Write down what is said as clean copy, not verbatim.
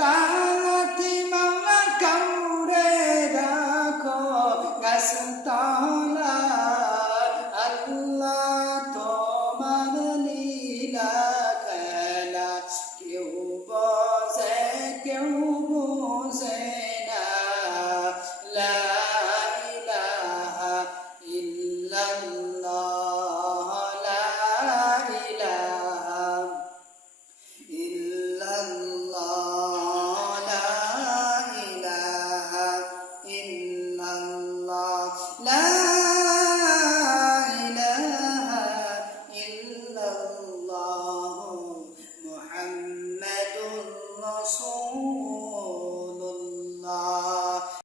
তালাতে মাওলা কাউরে রাখো গাছতলা আল্লাহ তোমার লীলা খেলা কেউ বোঝে কেউ বোঝে না লা ইলাহা ইল্লাল্লাহ লা ইলাহা ইল্লাল্লাহ লা ইলাহা ইল্লাল্লাহ লা ইলাহা ইল্লাল্লাহ মুহাম্মাদুর রাসূল